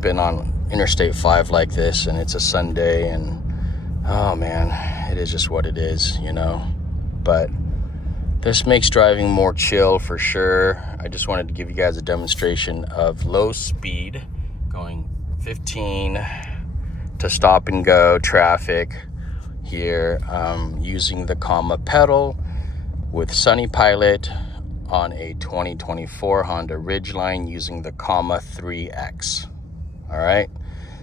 been on Interstate 5 like this, and it's a Sunday, and oh man, it is just what it is, you know. But this makes driving more chill for sure. I just wanted to give you guys a demonstration of low speed, going 15 to stop and go traffic here, using the comma pedal with Sunny Pilot on a 2024 Honda Ridgeline using the comma 3X. All right,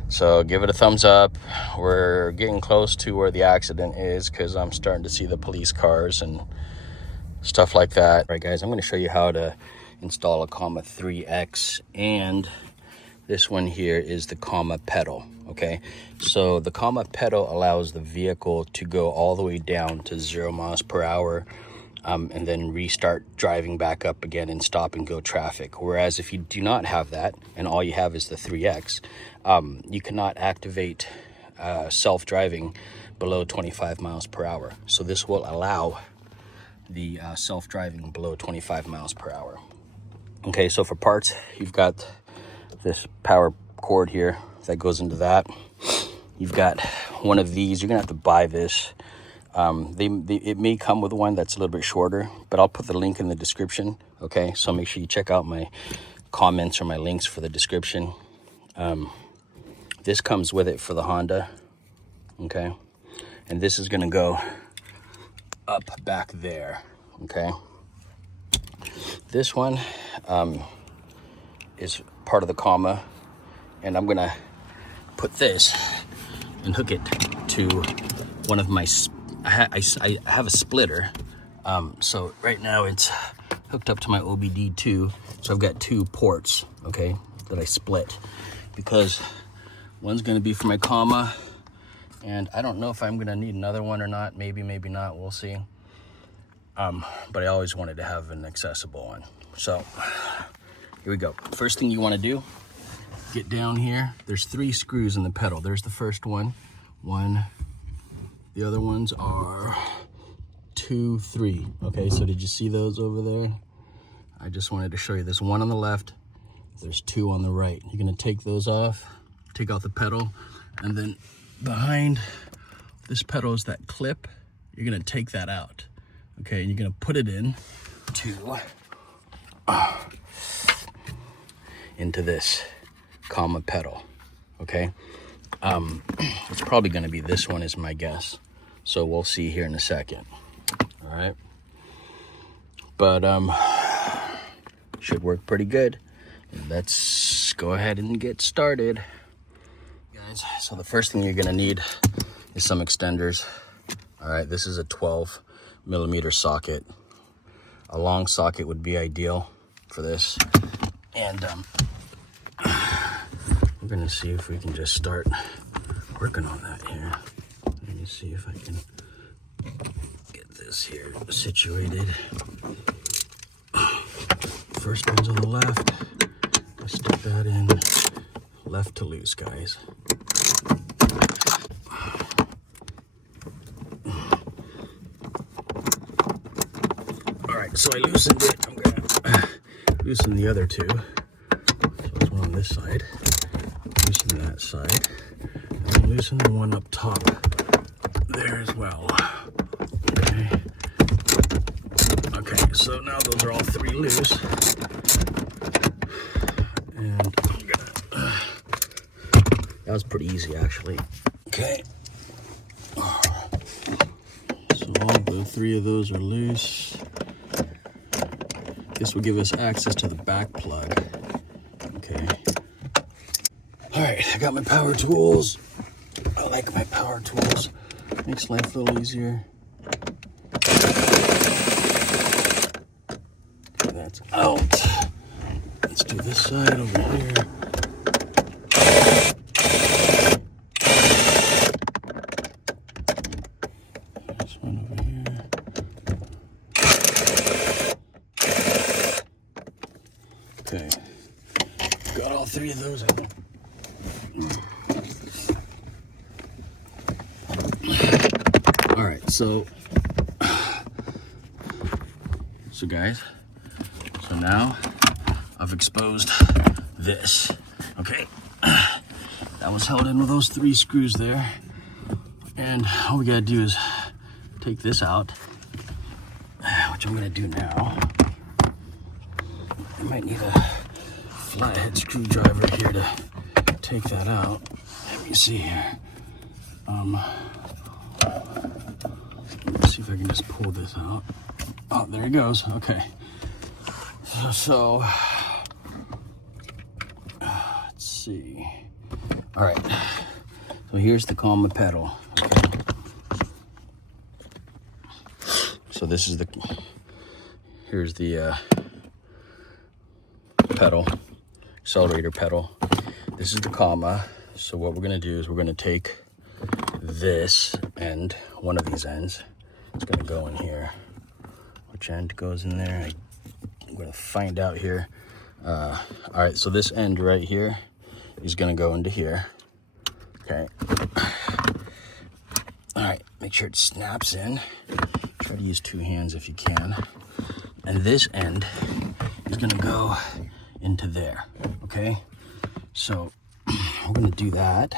so give it a thumbs up. We're getting close to where the accident is because I'm starting to see the police cars and stuff like that. All right, guys, I'm going to show you how to install a comma 3X, and this one here is the comma pedal. Okay, so the comma pedal allows the vehicle to go all the way down to 0 miles per hour, and then restart driving back up again in stop and go traffic. Whereas if you do not have that and all you have is the 3X, you cannot activate self-driving below 25 miles per hour. So this will allow the self-driving below 25 miles per hour. Okay, so for parts, you've got this power cord here that goes into that. You've got one of these. You're gonna have to buy this. It may come with one that's a little bit shorter, but I'll put the link in the description. Okay, so make sure you check out my comments or my links for the description. This comes with it for the Honda. Okay, and this is gonna go up back there. Okay, this one is part of the comma, and I'm gonna put this and hook it to one of my I have a splitter, so right now it's hooked up to my OBD2, so I've got 2 ports, okay, that I split, because one's going to be for my comma, and I don't know if I'm going to need another one or not. Maybe not, we'll see. But I always wanted to have an accessible one. So here we go. First thing you want to do, get down here. There's 3 screws in the pedal. There's the first one. The other ones are 2, 3. Okay, so did you see those over there? I just wanted to show you. There's 1 on the left, there's 2 on the right. You're gonna take those off, take out the pedal, and then behind this pedal is that clip. You're gonna take that out. Okay, and you're gonna put it in to into this comma pedal. Okay, it's probably gonna be this one is my guess. So we'll see here in a second. All right, but should work pretty good. Let's go ahead and get started, guys. So the first thing you're gonna need is some extenders. All right, this is a 12mm socket. A long socket would be ideal for this, and we're gonna see if we can just start working on that here. Let me see if I can get this here situated. First one's on the left. Let's stick that in. Left to loose, guys. All right, so I loosened it. I'm gonna loosen the other 2. So there's one on this side. Loosen that side. And loosen the one up top there as well. Okay. Okay, so now those are all 3 loose. And I'm gonna, that was pretty easy actually. Okay. So all the 3 of those are loose. This will give us access to the back plug. Okay. All right, I got my power tools. I like my power tools. Makes life a little easier. That's out. Let's do this side over here. This one over here. Okay. Got all 3 of those out. All right, so guys, so now I've exposed this. Okay, That was held in with those 3 screws there. And all we gotta do is take this out, which I'm gonna do now. I might need a flathead screwdriver here to take that out. Let me see here. Let's see if I can just pull this out. Oh, there he goes. Okay. So let's see. All right. So here's the comma pedal. Okay. So this is here's the pedal, accelerator pedal. This is the comma. So what we're gonna do is we're gonna take this end, one of these ends, it's gonna go in here. Which end goes in there? I'm gonna find out here. All right, so this end right here is gonna go into here. Okay. All right, make sure it snaps in. Try to use 2 hands if you can. And this end is gonna go into there, okay? So we're gonna do that.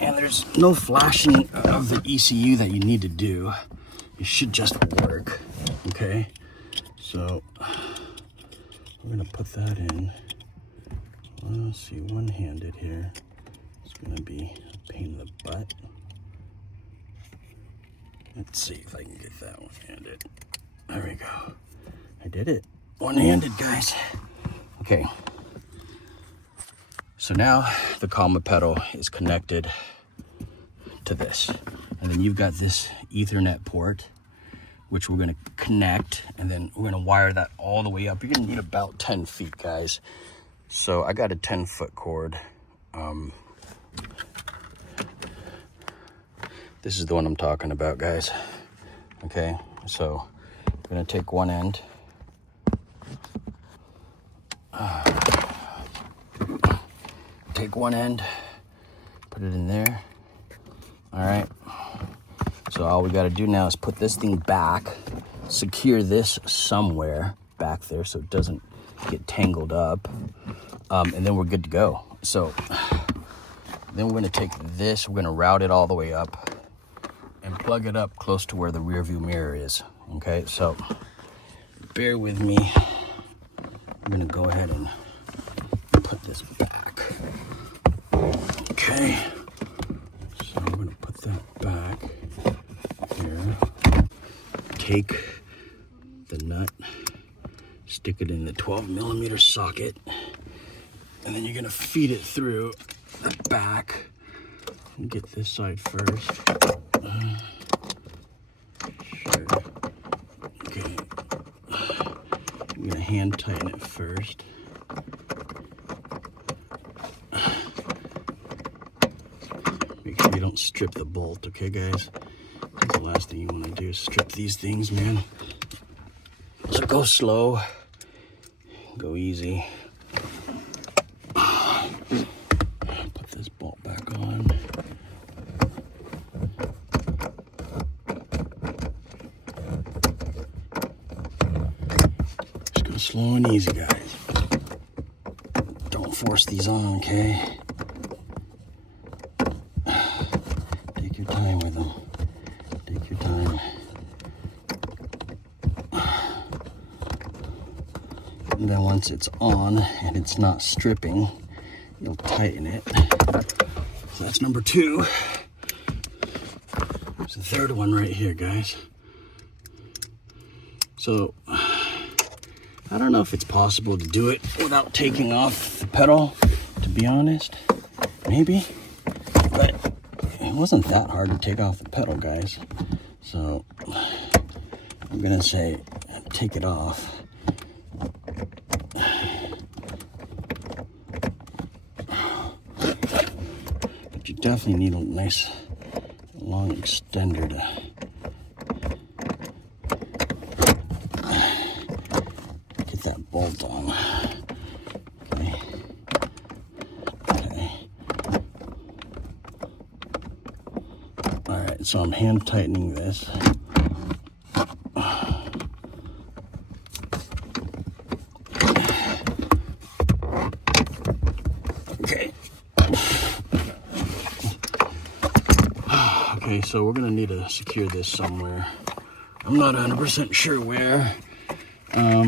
And there's no flashing of the ECU that you need to do. It should just work, okay? So we're gonna put that in. Let's see, one-handed here. It's gonna be a pain in the butt. Let's see if I can get that one-handed. There we go. I did it. One-handed, guys. Okay. So now the comma pedal is connected to this. And then you've got this Ethernet port, which we're gonna connect, and then we're gonna wire that all the way up. You're gonna need about 10 feet, guys. So I got a 10-foot cord. This is the one I'm talking about, guys. Okay, so we're gonna take one end. Take one end, put it in there. All right. So all we got to do now is put this thing back, secure this somewhere back there so it doesn't get tangled up, and then we're good to go. So then we're going to take this, we're going to route it all the way up and plug it up close to where the rear view mirror is. Okay, so bear with me. I'm going to go ahead and put this back. Okay, so I'm going to put that back here. Take the nut, stick it in the 12mm socket, and then you're going to feed it through the back. Get this side first. Sure. Okay. I'm going to hand tighten it first. Make sure you don't strip the bolt, okay, guys? That's the last thing you want to do is strip these things, man. So go slow, go easy. Put this bolt back on. Just go slow and easy, guys. Don't force these on, okay? Take your time with them. Take your time. And then once it's on and it's not stripping, you'll tighten it. So that's number 2. There's the 3rd one right here, guys. So I don't know if it's possible to do it without taking off the pedal, to be honest. Maybe, but it wasn't that hard to take off the pedal, guys. So I'm gonna say take it off. But you definitely need a nice long extender to get that bolt on. Okay. Okay. All right, so I'm hand tightening this. Okay, so we're gonna need to secure this somewhere. I'm not 100% sure where. I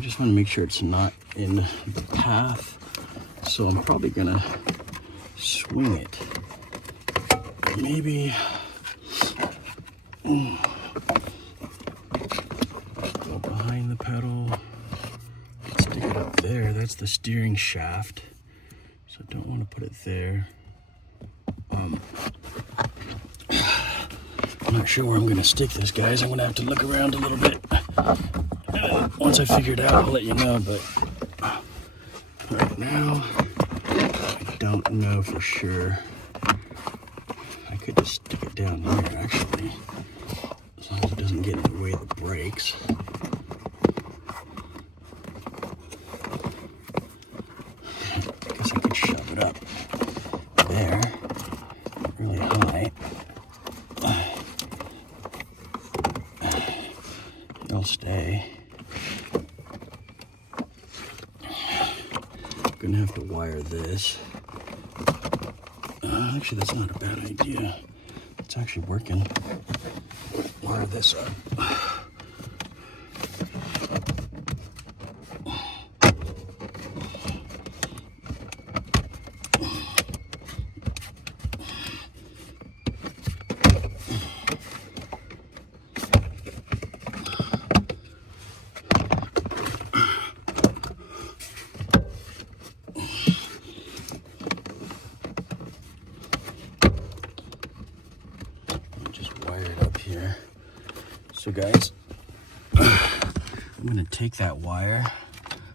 just want to make sure it's not in the path. So I'm probably gonna swing it. Maybe go behind the pedal. Stick it up there. That's the steering shaft. So I don't want to put it there. I'm not sure where I'm going to stick this, guys. I'm going to have to look around a little bit. Once I figure it out, I'll let you know. But right now, I don't know for sure. I could just stick it down here, actually, as long as it doesn't get in the way of the brakes. I guess I could shove it up there, really high. It'll stay. I'm gonna have to wire this. Actually, that's not a bad idea. It's actually working. Wire this up. So guys, I'm gonna take that wire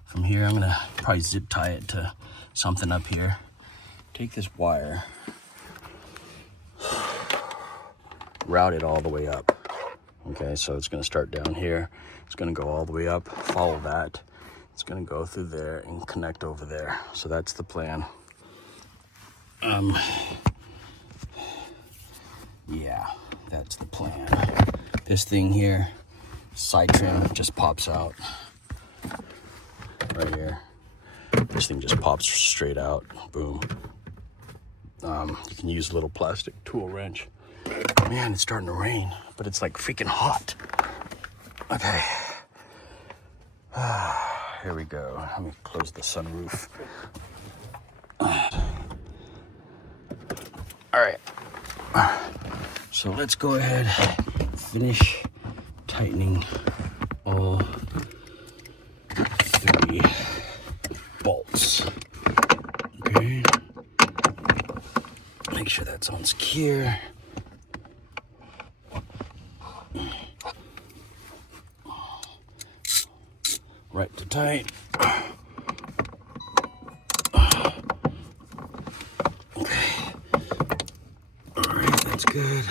from here. I'm gonna probably zip tie it to something up here. Take this wire, route it all the way up. Okay, so it's gonna start down here. It's gonna go all the way up, follow that. It's gonna go through there and connect over there. So that's the plan. Yeah, that's the plan. This thing here, side trim, just pops out right here. This thing just pops straight out, boom. You can use a little plastic tool wrench. Man, it's starting to rain, but it's like freaking hot. Okay. Here we go. Let me close the sunroof. All right. So let's go ahead, finish tightening all 3 bolts. Okay. Make sure that's on secure. Right to tight. Okay. All right, that's good.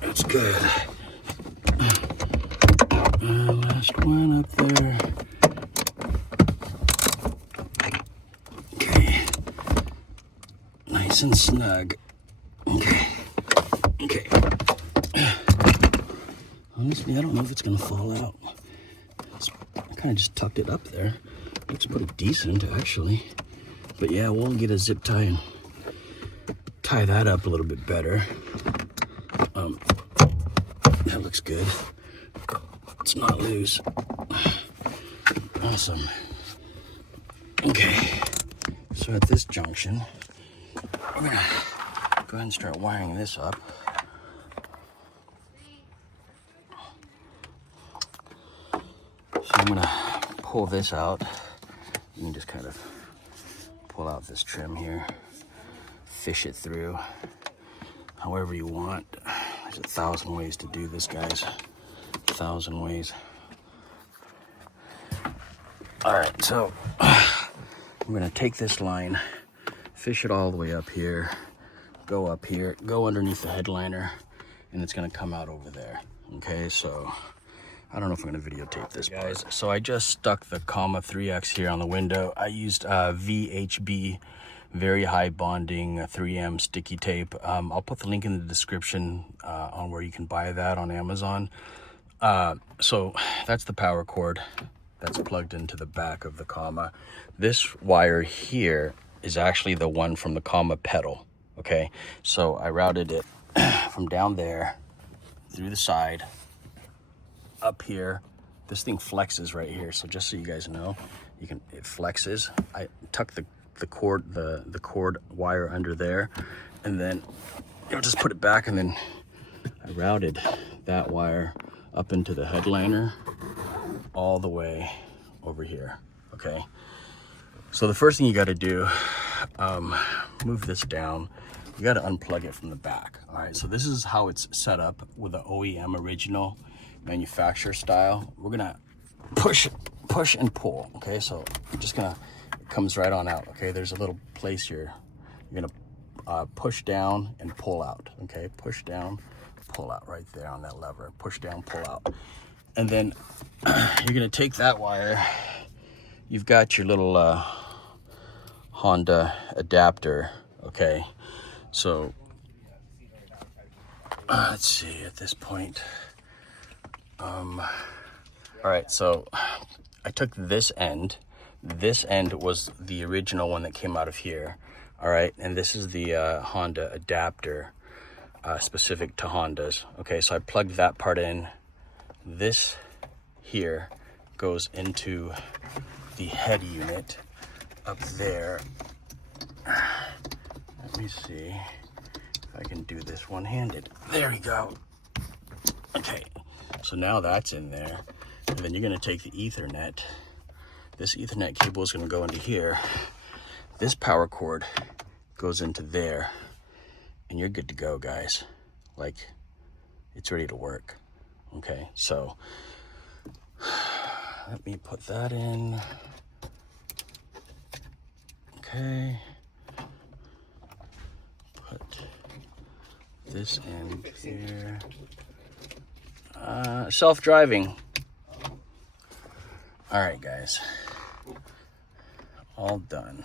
That's good. Last one up there. Okay. Nice and snug. Okay. Okay. Honestly, I don't know if it's gonna fall out. I kind of just tucked it up there. Looks pretty decent, actually. But yeah, we'll get a zip tie and tie that up a little bit better. That looks good. It's not loose. Awesome. Okay, so at this junction, I'm gonna go ahead and start wiring this up. So I'm gonna pull this out. You can just kind of pull out this trim here, fish it through however you want. There's 1,000 ways to do this, guys. 1,000 ways. All right, so I'm gonna take this line, fish it all the way up here, go up here, go underneath the headliner, and it's gonna come out over there. Okay, so I don't know if I'm gonna videotape this, guys. So I just stuck the Comma 3X here on the window. I used VHB, very high bonding 3M sticky tape. I'll put the link in the description on where you can buy that on Amazon. So that's the power cord. that's plugged into the back of the comma. This wire here is actually the one from the comma pedal, okay? So I routed it from down there through the side up here. This thing flexes right here, so just so you guys know, it flexes. I tuck the cord wire under there, and then just put it back, and then I routed that wire up into the headliner all the way over here, okay? So the first thing you got to do, move this down. You got to unplug it from the back. All right, so this is how it's set up with the OEM original manufacturer style. We're gonna push and pull, okay? So I'm just gonna, it comes right on out, okay? There's a little place here. You're gonna push down and pull out, okay? Push down, pull out right there on that lever. Push down, pull out. And then you're gonna take that wire. You've got your little Honda adapter, okay? So let's see at this point. All right, so I took this end. This end was the original one that came out of here. All right, and this is the Honda adapter specific to Hondas. Okay, so I plugged that part in. This here goes into the head unit up there. Let me see if I can do this one-handed. There we go. Okay, so now that's in there. And then you're gonna take the Ethernet. This Ethernet cable is gonna go into here. This power cord goes into there. And you're good to go, guys. Like, it's ready to work. Okay, so let me put that in. Okay. Put this in here. Self-driving. All right, guys. All done.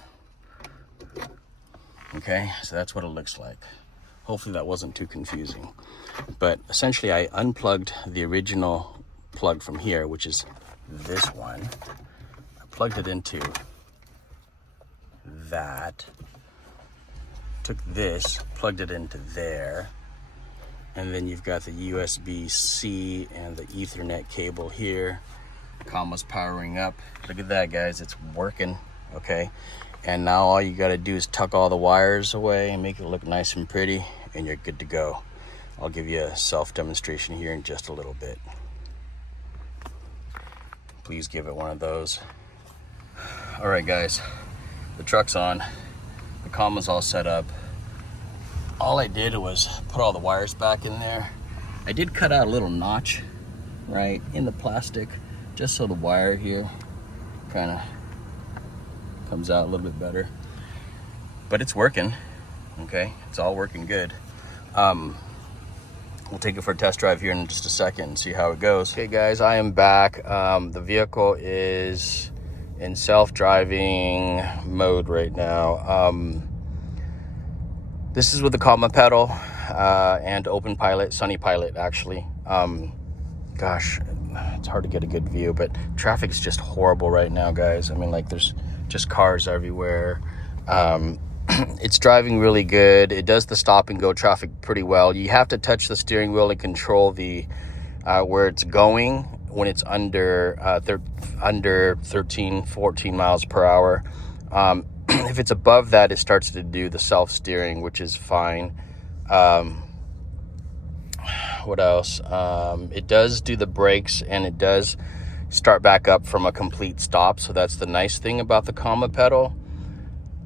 Okay, so that's what it looks like. Hopefully that wasn't too confusing. But essentially I unplugged the original plug from here, which is this one. I plugged it into that. Took this, plugged it into there. And then you've got the USB-C and the Ethernet cable here. Comma's powering up. Look at that, guys, it's working, okay? And now all you gotta do is tuck all the wires away and make it look nice and pretty, and you're good to go. I'll give you a self-demonstration here in just a little bit. Please give it one of those. All right, guys, the truck's on. The comma's all set up. All I did was put all the wires back in there. I did cut out a little notch, right, in the plastic, just so the wire here kind of comes out a little bit better. But it's working, okay? It's all working good. We'll take it for a test drive here in just a second and see how it goes. Okay, guys, I am back. The vehicle is in self-driving mode right now. This is with the comma pedal and open pilot, sunny pilot actually. Gosh, it's hard to get a good view, but traffic's just horrible right now, guys. I mean, like, there's just cars everywhere. It's driving really good. It does the stop and go traffic pretty well. You have to touch the steering wheel and control the where it's going when it's under 13, 14 miles per hour. If it's above that, it starts to do the self-steering, which is fine. What else? It does do the brakes, and it does start back up from a complete stop. So that's the nice thing about the comma pedal.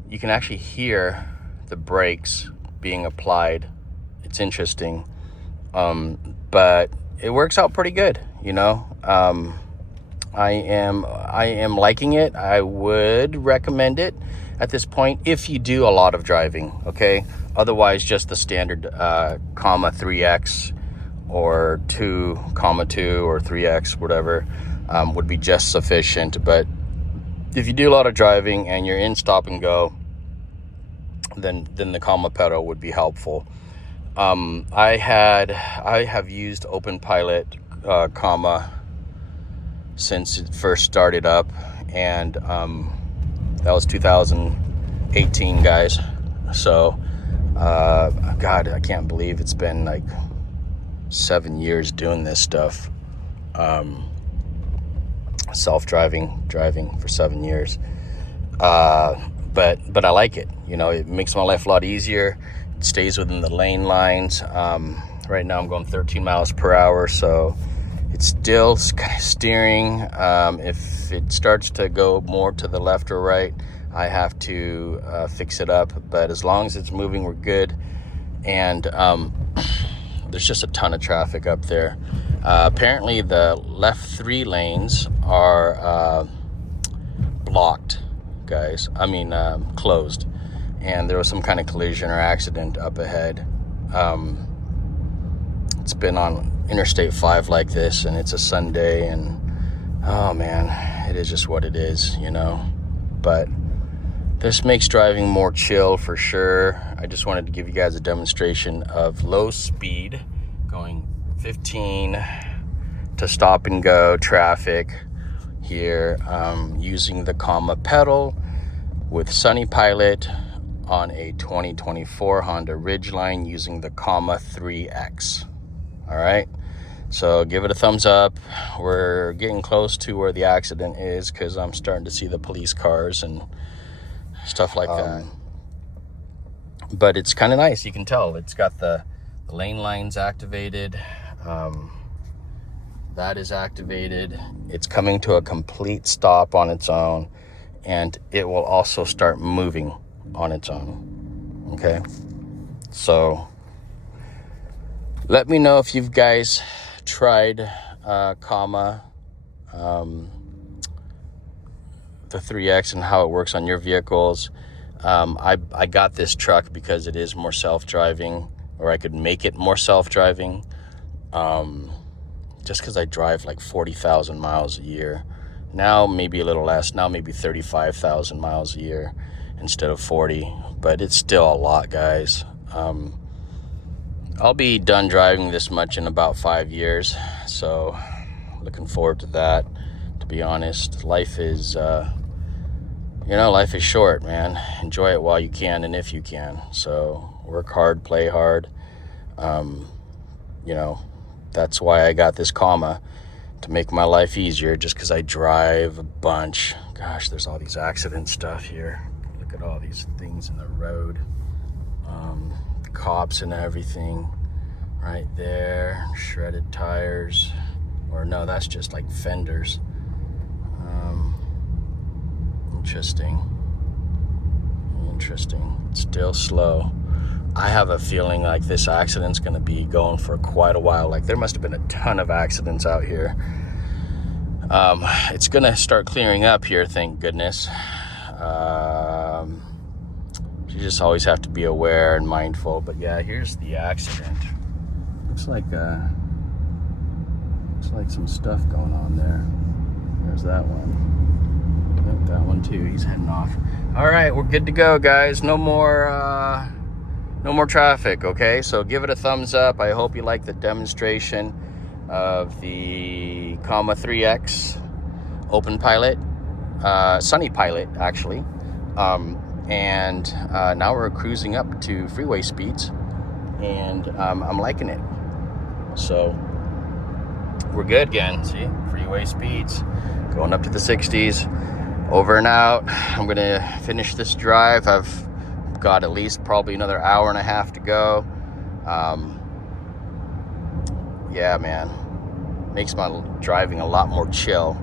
You can actually hear the brakes being applied. It's interesting. But it works out pretty good, you know. I am liking it. I would recommend it at this point if you do a lot of driving, okay? Otherwise, just the standard comma 3x or 2 comma 2 or 3x, whatever, would be just sufficient. But if you do a lot of driving and you're in stop and go, then the comma pedal would be helpful. I have used open pilot comma since it first started up, and that was 2018, guys. So God, I can't believe it's been like 7 years doing this stuff. Driving for 7 years. But I like it. You know, it makes my life a lot easier. It stays within the lane lines. Right now I'm going 13 miles per hour, so it's still kind of steering. If it starts to go more to the left or right, I have to fix it up. But as long as it's moving, we're good. And there's just a ton of traffic up there. Apparently the left 3 lanes are blocked, guys. I mean, closed. And there was some kind of collision or accident up ahead. It's been on Interstate 5 like this, and it's a Sunday, and oh man, it is just what it is, you know. But this makes driving more chill for sure. I just wanted to give you guys a demonstration of low speed, going 15 to stop and go traffic here, using the comma pedal with Sunny Pilot on a 2024 Honda Ridgeline using the comma 3X. All right, so give it a thumbs up. We're getting close to where the accident is, because I'm starting to see the police cars and stuff like that. But it's kind of nice. You can tell it's got the lane lines activated. That is activated. It's coming to a complete stop on its own, and it will also start moving on its own. Okay, so let me know if you guys tried comma the 3X and how it works on your vehicles. I got this truck because it is more self-driving, or I could make it more self-driving, just because I drive like 40,000 miles a year. Now maybe a little less, now maybe 35,000 miles a year instead of 40, but it's still a lot, guys. I'll be done driving this much in about 5 years, so looking forward to that. To be honest, life is life is short, man. Enjoy it while you can and if you can. So work hard, play hard. That's why I got this comma, to make my life easier, just because I drive a bunch. Gosh, there's all these accident stuff here. Look at all these things in the road. Cops and everything right there. Shredded tires. Or no, that's just like fenders. Interesting. Still slow. I have a feeling like this accident's going to be going for quite a while. Like, there must have been a ton of accidents out here. It's going to start clearing up here, thank goodness. You just always have to be aware and mindful. But yeah, here's the accident. Looks like some stuff going on there. There's that one. Yep, that one too. He's heading off. All right, we're good to go, guys. No more traffic. Okay, so give it a thumbs up. I hope you like the demonstration of the comma 3X open pilot, Sunny Pilot actually. And now we're cruising up to freeway speeds, and I'm liking it. So we're good again. See, freeway speeds going up to the 60s. Over and out. I'm gonna finish this drive. I've got at least probably another hour and a half to go. Yeah, man, makes my driving a lot more chill,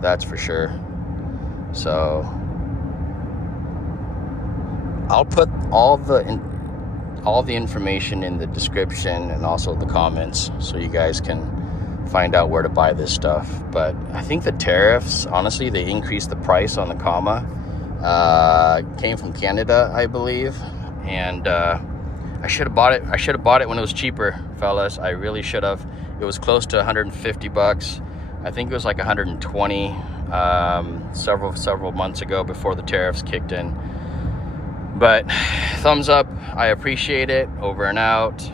that's for sure. So I'll put all the information in the description and also the comments, so you guys can find out where to buy this stuff. But I think the tariffs, honestly, they increased the price on the comma. Came from Canada, I believe, and I should have bought it. I should have bought it when it was cheaper, fellas. I really should have. It was close to 150 bucks. I think it was like 120 several months ago before the tariffs kicked in. But thumbs up, I appreciate it. Over and out.